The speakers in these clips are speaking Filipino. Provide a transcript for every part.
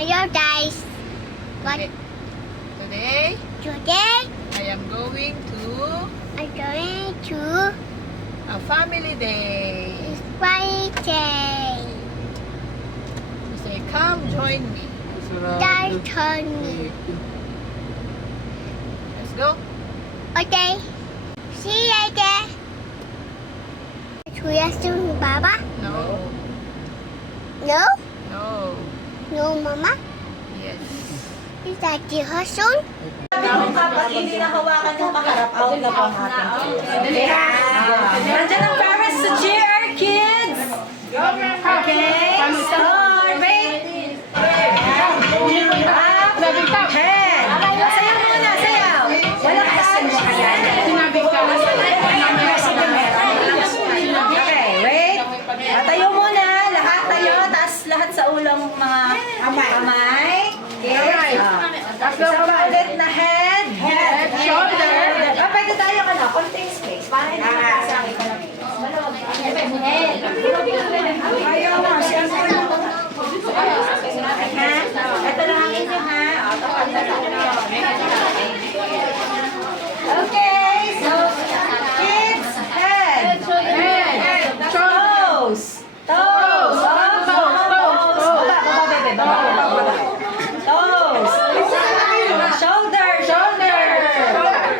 Hello guys. What Today, I am going to I'm going to a family day. Friday. You say, come join me. Dad told me. Let's go. Okay. See you later. Kuya soon, Baba? No. No? No. No, Mama? Yes. Is that the hustle? Kapag hindi nahawakan yung kaharap, out na po ang ating kids. Nandiyan ang parents to cheer our kids. Okay, start. Wait. Up. Head. Sayaw muna, sayaw. Walang touch. Okay, wait. Tayo muna. Lahat tayo. Taas lahat sa ulang mga kamay. Okay. Isa pa ulit na head. Head. Shoulder. Pwede tayo ka na. Konting space. Para hindi makasakit ka lang. Head. Ayaw mo. Siya mo. Ito lang ang inyo ha. Okay. So, kids, head. Head. Toes. Toes. Baba, bebe. Baba. Toes. Shoulder. Shoulder.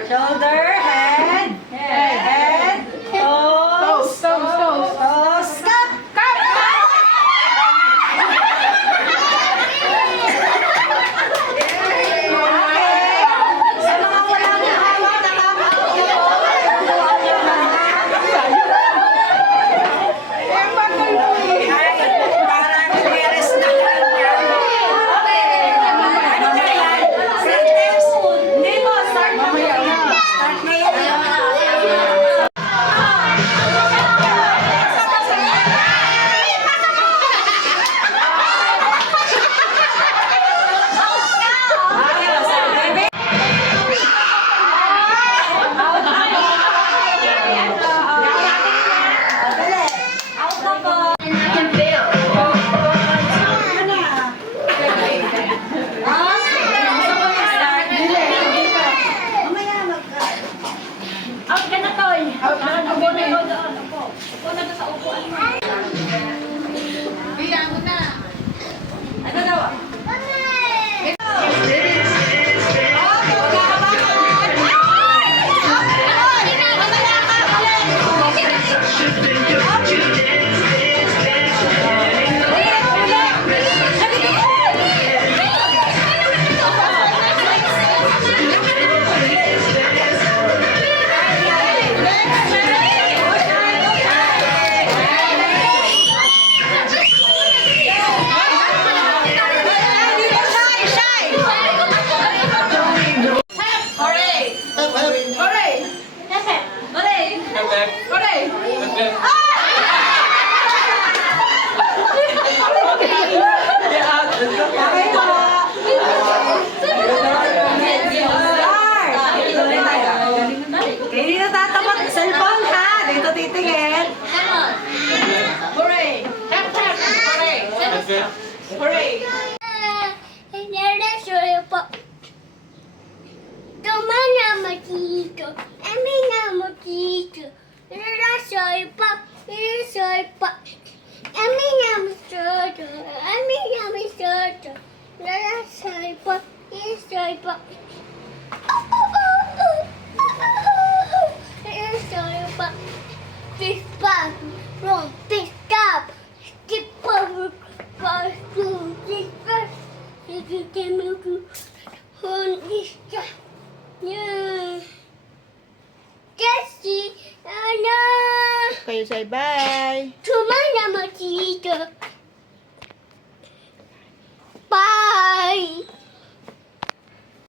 Shoulder. Head. Head. Toes. Toes. Cup. Sa mga walang hawak, Hindi po, start na yan. Start na yan. Bigyan mo na. Ano daw? Hindi na tatapat cellphone ha. Dito titingin. Hooray! Tap, tap! Hooray! Hooray! Fish bug, run, fish up, skip over, go to this first. If you can move to hold this guy. Yeah. Jessie, no. Kayo say bye. Tomorrow, Matito. Bye.